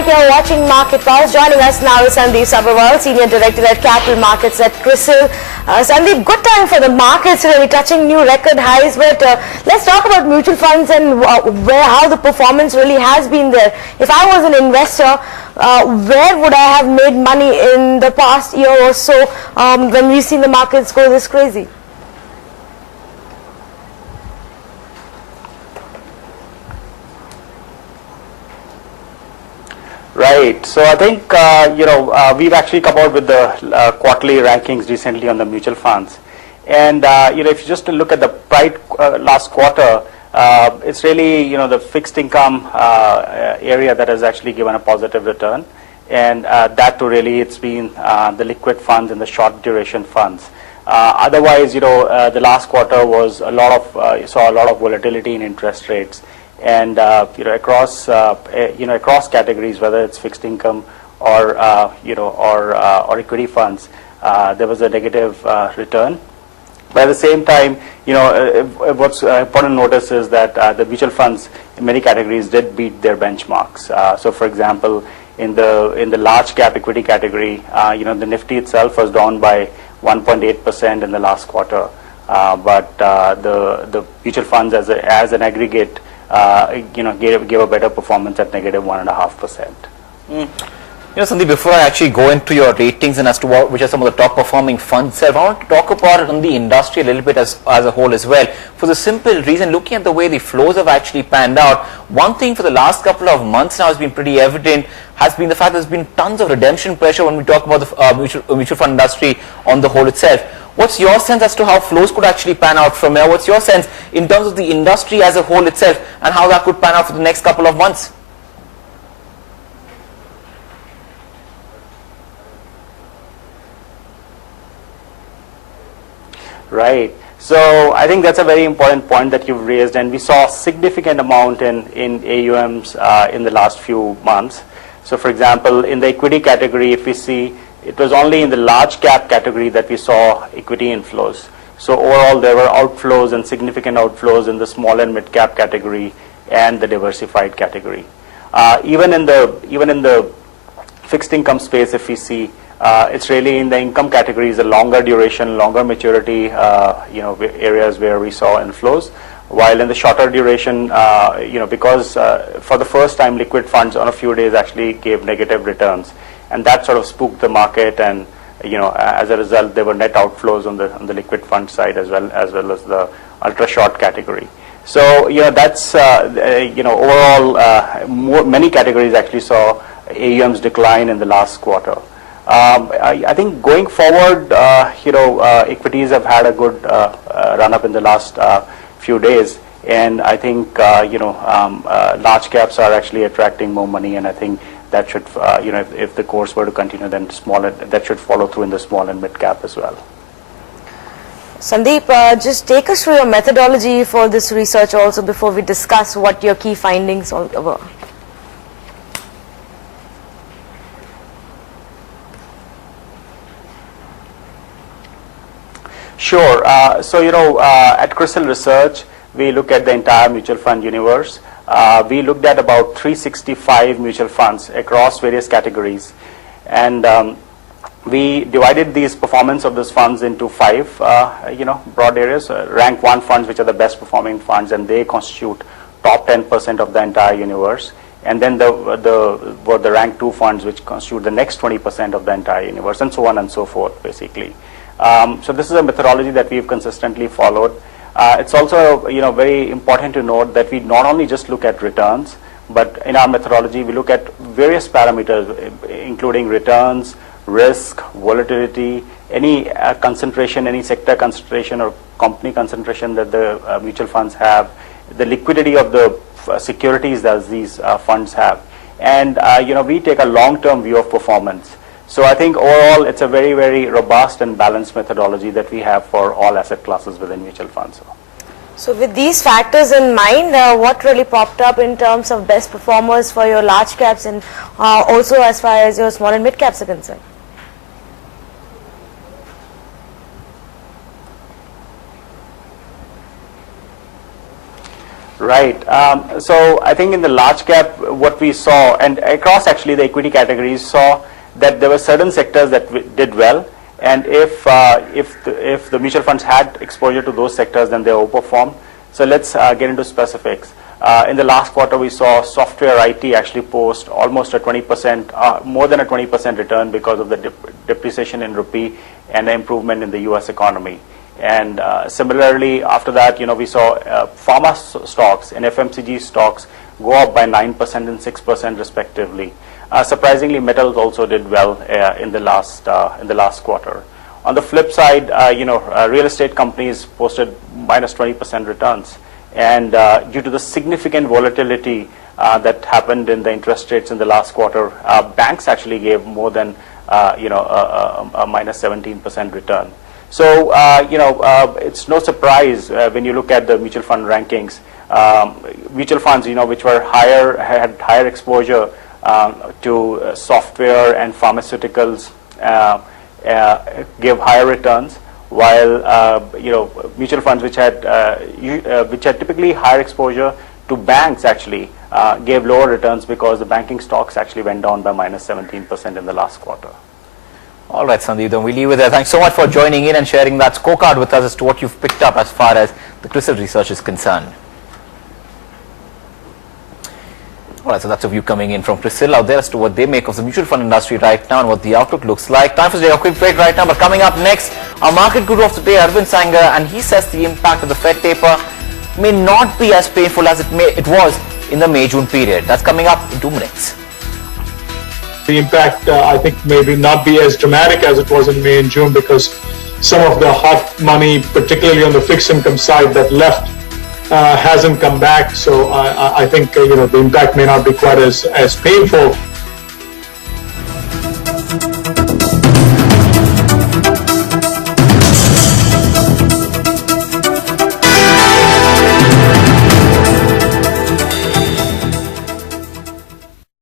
back. You're watching Market Pulse. Joining us now is Sandeep Sabharwal, Senior Director at Capital Markets at CRISIL. Sandeep, good time for the markets, really touching new record highs. But let's talk about mutual funds and how the performance really has been there. If I was an investor, where would I have made money in the past year or so when we've seen the markets go this crazy? Right. So I think, we've actually come out with the quarterly rankings recently on the mutual funds. And, if you just look at the last quarter, it's really, the fixed income area that has actually given a positive return. And that too really, it's been the liquid funds and the short duration funds. Otherwise, the last quarter was saw a lot of volatility in interest rates. And across categories, whether it's fixed income or or equity funds, there was a negative return. But at the same time, what's important to notice is that the mutual funds in many categories did beat their benchmarks. So, for example, in the large cap equity category, the Nifty itself was down by 1.8% in the last quarter, but the mutual funds as an aggregate gave a better performance at negative 1.5%. Sandeep, before I actually go into your ratings and as to which are some of the top performing funds, I want to talk about it on the industry a little bit as a whole as well. For the simple reason, looking at the way the flows have actually panned out, one thing for the last couple of months now has been pretty evident has been the fact there's been tons of redemption pressure when we talk about the mutual fund industry on the whole itself. What's your sense as to how flows could actually pan out from here? What's your sense in terms of the industry as a whole itself and how that could pan out for the next couple of months? Right. So I think that's a very important point that you've raised, and we saw a significant amount in AUMs in the last few months. So, for example, in the equity category, if we see, it was only in the large cap category that we saw equity inflows. So overall, there were outflows and significant outflows in the small and mid cap category and the diversified category. Even in the fixed income space, if we see, it's really in the income categories, the longer duration, longer maturity, areas where we saw inflows. While in the shorter duration, because for the first time, liquid funds on a few days actually gave negative returns, and that sort of spooked the market. And as a result, there were net outflows on the liquid fund side as well as the ultra short category. So that's overall, many categories actually saw AUMs decline in the last quarter. I think going forward, equities have had a good run up in the last few days, and I think large caps are actually attracting more money, and I think that should if the course were to continue, then that should follow through in the small and mid cap as well. Sandeep, just take us through your methodology for this research also before we discuss what your key findings were. Sure. At CRISIL Research, we look at the entire mutual fund universe. We looked at about 365 mutual funds across various categories, and we divided these performance of those funds into 5 broad areas. Rank 1 funds, which are the best performing funds, and they constitute top 10% of the entire universe. And then the rank 2 funds, which constitute the next 20% of the entire universe, and so on and so forth, basically. So this is a methodology that we've consistently followed. It's also very important to note that we not only just look at returns, but in our methodology we look at various parameters, including returns, risk, volatility, any concentration, any sector concentration or company concentration that the mutual funds have, the liquidity of the securities that these funds have, and we take a long-term view of performance. So I think overall it's a very, very robust and balanced methodology that we have for all asset classes within mutual funds. So with these factors in mind, what really popped up in terms of best performers for your large caps and also as far as your small and mid caps are concerned? Right. So I think in the large cap, what we saw, and across actually the equity categories, saw that there were certain sectors that did well, and if the mutual funds had exposure to those sectors, then they overperformed. So let's get into specifics. In the last quarter, we saw software IT actually post almost a 20%, more than a 20% return because of the depreciation in rupee and the improvement in the U.S. economy. And similarly, after that, we saw pharma stocks and FMCG stocks go up by 9% and 6% respectively. Surprisingly, metals also did well in the last quarter. On the flip side, real estate companies posted minus 20% returns, and due to the significant volatility that happened in the interest rates in the last quarter, banks actually gave more than a minus 17% return. So, it's no surprise when you look at the mutual fund rankings. Mutual funds, which were had higher exposure to software and pharmaceuticals, give higher returns, while mutual funds which had typically higher exposure to banks actually gave lower returns because the banking stocks actually went down by minus 17% in the last quarter. All right, Sandeep, then we'll leave it there. Thanks so much for joining in and sharing that scorecard with us as to what you've picked up as far as the CRISIL research is concerned. All right, so that's a view coming in from CRISIL out there as to what they make of the mutual fund industry right now and what the outlook looks like. Time for a quick break right now, but coming up next, our market guru of the day, Arvind Sanger, and he says the impact of the Fed taper may not be as painful as it was in the May-June period. That's coming up in 2 minutes. The impact, I think, maybe not be as dramatic as it was in May and June, because some of the hot money, particularly on the fixed income side, that left hasn't come back. So I think the impact may not be quite as painful